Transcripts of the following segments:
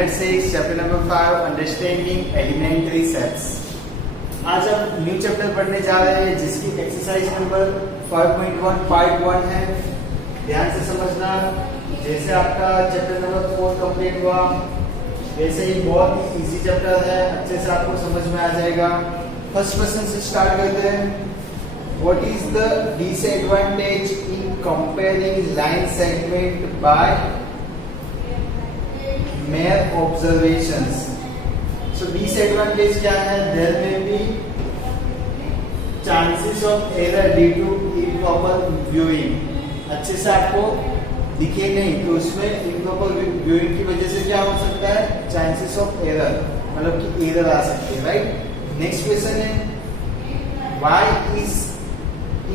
Standard 6 chapter number 5 understanding elementary sets. आज हम new chapter पढ़ने जा रहे हैं जिसकी एक्सरसाइज नंबर 5.1 पार्ट 1 है। ध्यान से समझना, जैसे आपका चैप्टर नंबर 4 कंप्लीट हुआ वैसे ही बहुत ही इजी चैप्टर है, अच्छे से आपको समझ में आ जाएगा। फर्स्ट क्वेश्चन से स्टार्ट करते हैं। What is the disadvantage in comparing line segment by mere observations? So disadvantage क्या है? There may be chances of error due to improper viewing. अच्छे से आपको दिखे नहीं तो उसमें improper viewing की वजह से क्या हो सकता है? Chances of error, मतलब कि error आ सकती है, right? Next question है why is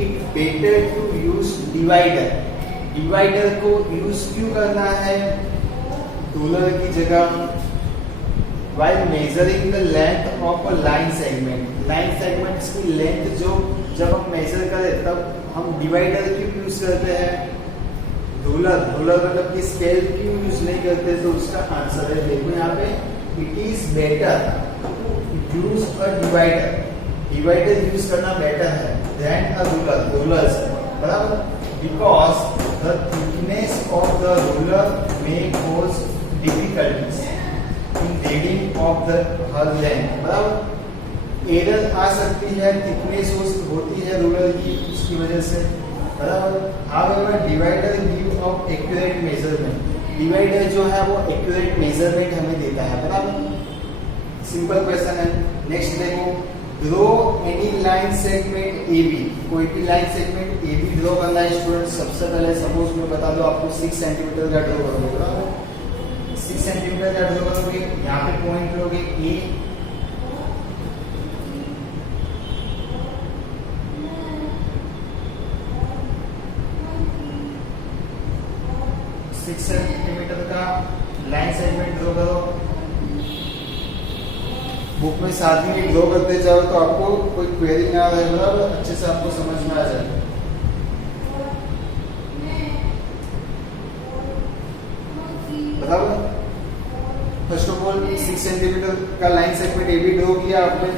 it better to use divider? Divider को use क्यों करना है रूलर की जगह? while measuring the length of a line segment, line segments की लेंथ जो जब हम मेजर करें तब हम डिवाइडर क्यों यूज करते हैं? रूलर मतलब कि स्केल क्यों यूज नहीं करते? तो उसका आंसर है, देखो यहाँ पे, it is better to use a divider use करना बेटर है देन अ रूलर, बराबर? Because the thickness of the ruler may cause difficulties in reading of the her length, बराबर? एरर आ सकती है, थिकनेस होती है रूलर की, उसकी वजह से, बराबर? However, divider give of accurate measurement, divider जो है वो एक्यूरेट मेजरमेंट हमें देता है, बराबर? सिंपल क्वेश्चन है। नेक्स्ट देखो, draw any line segment AB, कोई भी लाइन सेगमेंट AB ड्रॉ करना है स्टूडेंट। सबसे पहले सपोज मैं बता दो आपको 6 सेंटीमीटर का ड्रॉ करोगे, बराबर? 6 सेंटीमीटर का ड्रॉ करोगे, यहाँ पे पॉइंट लोगे A, सिक्स सेंटीमीटर का लाइन सेगमेंट ड्रॉ करो। बुक में साथ ही ड्रॉ करते जाओ तो आपको कोई क्वेरी ना आए, बराबर? अच्छे से आपको समझ में आ जाए। बराबर? फर्स्ट ऑफ ऑल 6 सेंटीमीटर का लाइन सेगमेंट AB ड्रॉ किया आपने।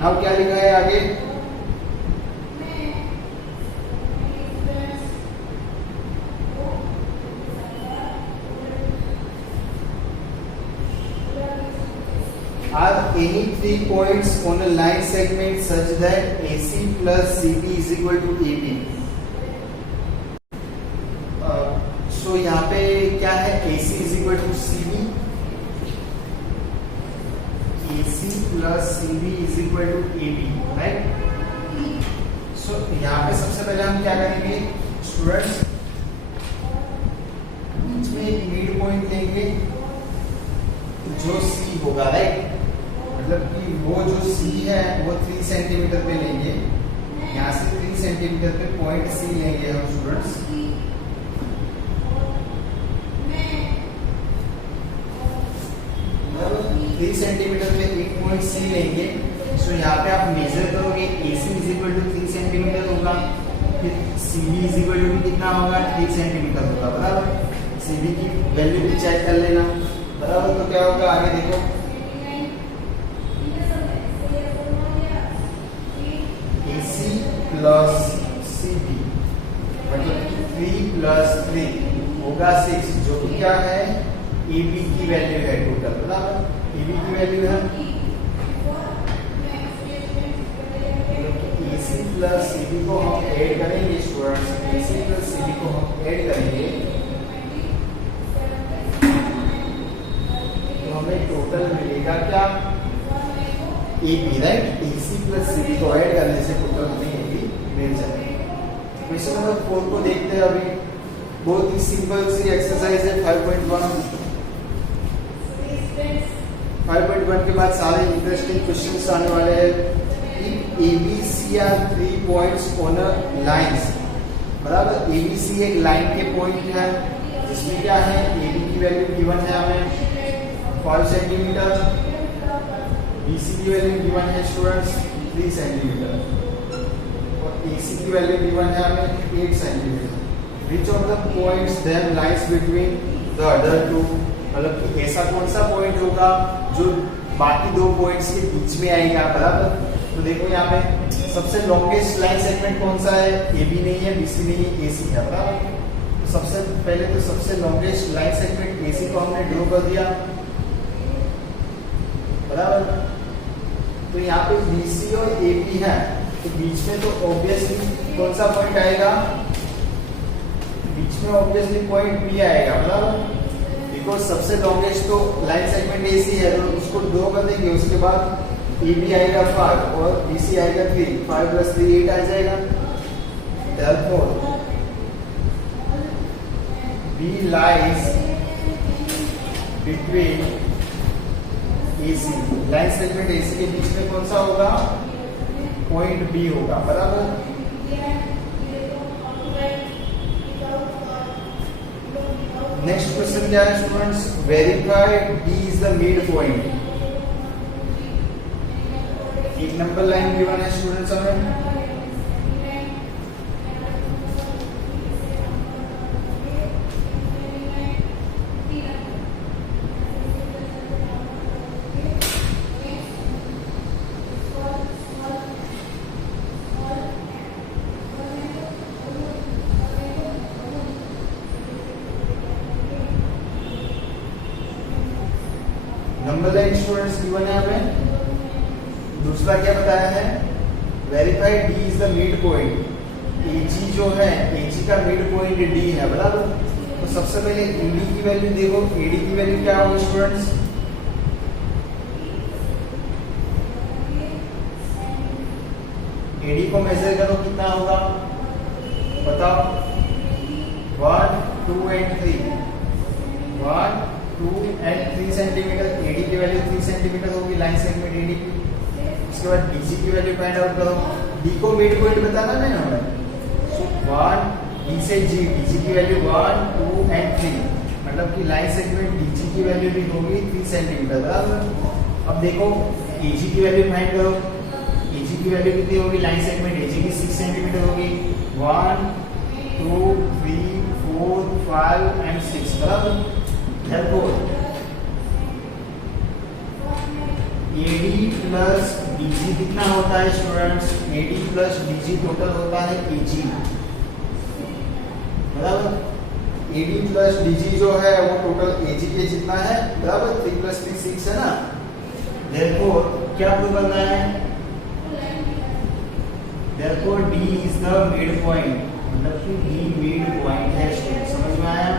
नाउ क्या लिखा है आगे? Are any 3 points on a line segment such that AC plus CB is equal to AB? So यहाँ पे क्या है? AC is equal to CB, AC plus CB is equal to AB, right? So यहाँ पे सबसे पहले हम क्या करेंगे स्टूडेंट्स, इसमें एक मिड पॉइंट लेंगे जो C होगा, राइट? मतलब कि वो जो C है वो 3 सेंटीमीटर पे लेंगे, यहाँ से 3 सेंटीमीटर पे पॉइंट C लेंगे हम स्टूडेंट्स। 3 सेंटीमीटर पे एक पॉइंट C लेंगे। सो यहाँ पे आप मेजर करोगे, AC is equal to 3 centimetre होगा, फिर CB इज इक्वल टू कितना होगा? 3 सेंटीमीटर होगा, बराबर? CB की वैल्यू भी चेक कर लेना, बराबर? तो क्या होगा आगे देखो, AC प्लस CB मतलब 3 प्लस 3 होगा 6, जो कि क्या है? AB की वैल्यू है टोटल, बराबर? AB की वैल्यू है AC प्लस CB को हम ऐड करेंगे स्टूडेंट्स, AC प्लस CB को हम ऐड करेंगे तो हमें टोटल मिलेगा क्या? AB, right? AC plus CB को ऐड करने से टोटल हमें AB मिल जाएगा। क्वेश्चन नंबर 4 को देखते हैं अभी। बहुत ही सिंपल सी एक्सरसाइज है 5.1। 5.1 के बाद सारे इंटरेस्टिंग क्वेश्चंस आने वाले हैं। ABC are 3 points on a lines, बराबर? ABC एक लाइन के पॉइंट है जिसमें क्या है? AB की वैल्यू गिवन है हमें 5 सेंटीमीटर, BC की वैल्यू गिवन है स्टूडेंट्स 3 सेंटीमीटर और AC की वैल्यू गिवन है हमें 8 centimetre. Which of the points then lies between the other two? मतलब कि ऐसा कौन सा पॉइंट होगा जो बाकी दो पॉइंट्स के बीच में आएगा, बराबर। तो देखो यहाँ पे सबसे लॉन्गेस्ट लाइन सेगमेंट कौन सा है, ए बी नहीं है, बी सी नहीं है, ए सी है, बराबर। तो सबसे पहले तो सबसे लॉन्गेस्ट लाइन सेगमेंट ए सी को हमने ड्रॉ कर दिया, बराबर। तो यहाँ पे बी सी और ए बी है, तो बीच में तो ऑब्वियसली कौन सा पॉइंट आएगा, बीच में ऑब्वियसली पॉइंट बी आएगा, बराबर। बिकॉज सबसे लॉन्गेस्ट तो लाइन सेगमेंट ए सी है, तो उसको ड्रॉ कर देंगे, उसके बाद ए बी आएगा 5 और बी सी आएगा 3, 5 + 3 8 आ जाएगा। Therefore, B lies between AC, line segment AC के बीच में कौन सा होगा, पॉइंट B होगा, बराबर। नेक्स्ट क्वेश्चन क्या है students, verify D is the midpoint. एक नंबर लाइन गिवन है स्टूडेंट्स हमें, नंबर लाइन स्टूडेंट्स गिवन है हमें। दूसरा क्या बताया है, verify D is the midpoint. AG जो है, एजी का मिड पॉइंट डी है, बराबर। तो सबसे पहले एडी की वैल्यू देखो, एडी की वैल्यू क्या होगी स्टूडेंट्स, एडी को मेजर करो कितना होगा बताओ, 1 2 एंड 3, 1 2 एंड 3 सेंटीमीटर। एडी की वैल्यू 3 सेंटीमीटर होगी लाइन सेगमेंट एडी की। उसके बाद डीसी की वैल्यू फाइंड आउट करो, डी को मिड पॉइंट बताना है ना हमें, सो 1 डी से जी, डीसी की वैल्यू 1 2 एंड 3, मतलब कि लाइन सेगमेंट डीसी की वैल्यू भी होगी 3 सेंटीमीटर, बराबर। अब देखो एजी की वैल्यू फाइंड करो, एजी की वैल्यू कितनी होगी, लाइन सेगमेंट एजी की 6 सेंटीमीटर होगी, 1 2 3 4 5 एंड 6, बराबर। Therefore, AD प्लस BG कितना होता है students, AD plus BG total होता है AG, बराबर। AD प्लस BG जो है वो टोटल AG के जितना है, बराबर। 3 + 3 6 है ना। Therefore क्या प्रूव करना है, Therefore D is the mid point, मतलब कि D मिड पॉइंट है, समझ में आया।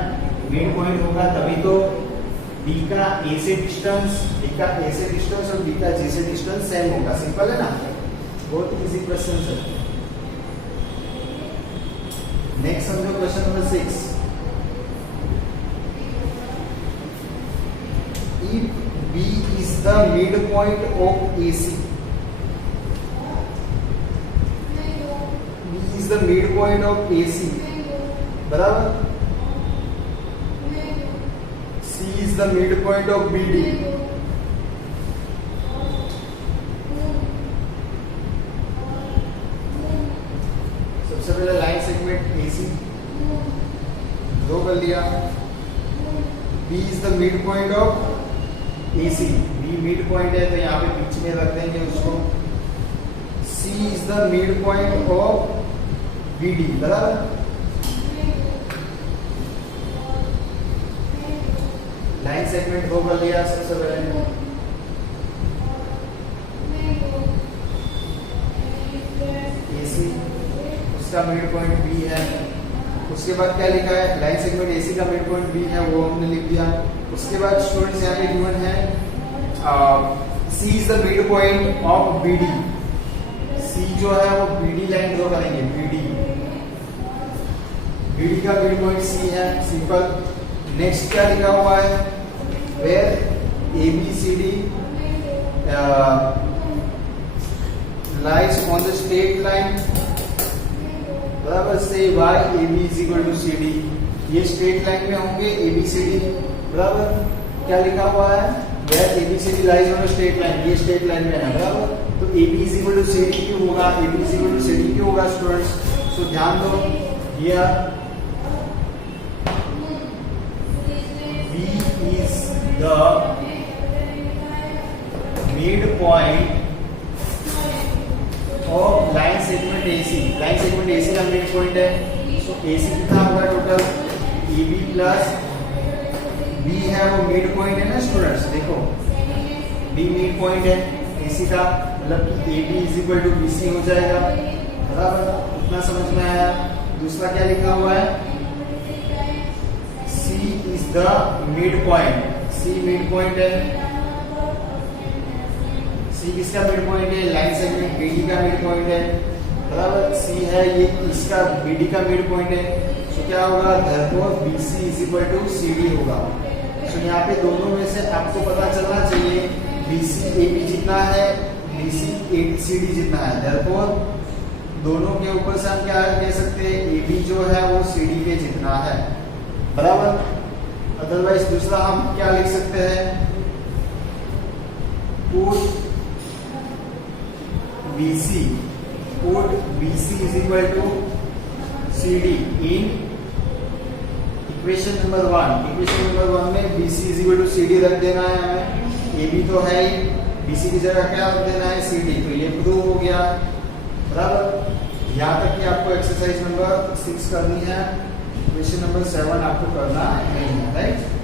मिड पॉइंट होगा तभी तो D का A से डिस्टेंस, D का A से डिस्टेंस और D का G से डिस्टेंस सेम होगा। सिंपल है ना, बहुत इजी क्वेश्चन है। नेक्स्ट समझो question number 6। If B is the midpoint of AC, B is the midpoint of AC, बराबर। C is the midpoint of BD, सबसे पहले लाइन सेगमेंट AC ड्रॉ कर लिया। B is the midpoint of AC, B midpoint है तो यहाँ पे बीच में रख देंगे उसको। C is the midpoint of BD, बराबर। लाइन सेगमेंट ड्रॉ कर लिया सबसे पहले, AC उसका मिड पॉइंट B है। उसके बाद क्या लिखा है, लाइन सेगमेंट AC का मिड पॉइंट B है, वो हमने लिख दिया। उसके बाद स्टूडेंट्स यहाँ पे गिवन है C is the mid point of BD, C जो है वो BD लाइन ड्रॉ करेंगे, BD का मिड पॉइंट C है, सिंपल। नेक्स्ट क्या लिखा हुआ है, where ABCD lies on the straight line, बराबर। से y AB is equal to CD, ये स्ट्रेट लाइन में होंगे ABCD, बराबर। क्या लिखा हुआ है, where ABCD lies on a straight line, ये स्ट्रेट लाइन में है, बराबर। तो AB is equal to CD क्यों होगा, AB is equal to CD क्यों होगा स्टूडेंट्स, तो ध्यान दो, ये B is the mid point of line segment AC। Line segment AC का मिड पॉइंट है, तो AC कितना होगा टोटल, EB प्लस B है वो मिड पॉइंट है ना स्टूडेंट्स, देखो B मिड पॉइंट है AC का, मतलब कि AB is equal to BC हो जाएगा, बराबर, इतना समझ में आया। दूसरा क्या लिखा हुआ है, C is the mid point, C mid point है, C किसका मिड पॉइंट है, लाइन सेगमेंट BD का मिड पॉइंट है, बराबर, C है ये इसका BD का मिड पॉइंट है, तो क्या होगा, therefore BC is equal to CD होगा। तो यहाँ पे दोनों में से आपको पता चलना चाहिए BC AB जितना है, BC CD जितना है, therefore दोनों के ऊपर से हम क्या कह सकते हैं, AB जो है वो CD के जितना है, बराबर। अदरवाइज दूसरा हम क्या लिख सकते हैं, put BC is equal to CD in equation number 1। Equation number 1 में BC is equal to CD रख देना है हमें, AB तो है ही, BC की जगह क्या रख देना है, CD, तो ये प्रूव हो गया, बराबर। यहाँ तक कि आपको एक्सरसाइज नंबर 6 करनी है, क्वेश्चन नंबर 7 आपको करना नहीं है, राइट।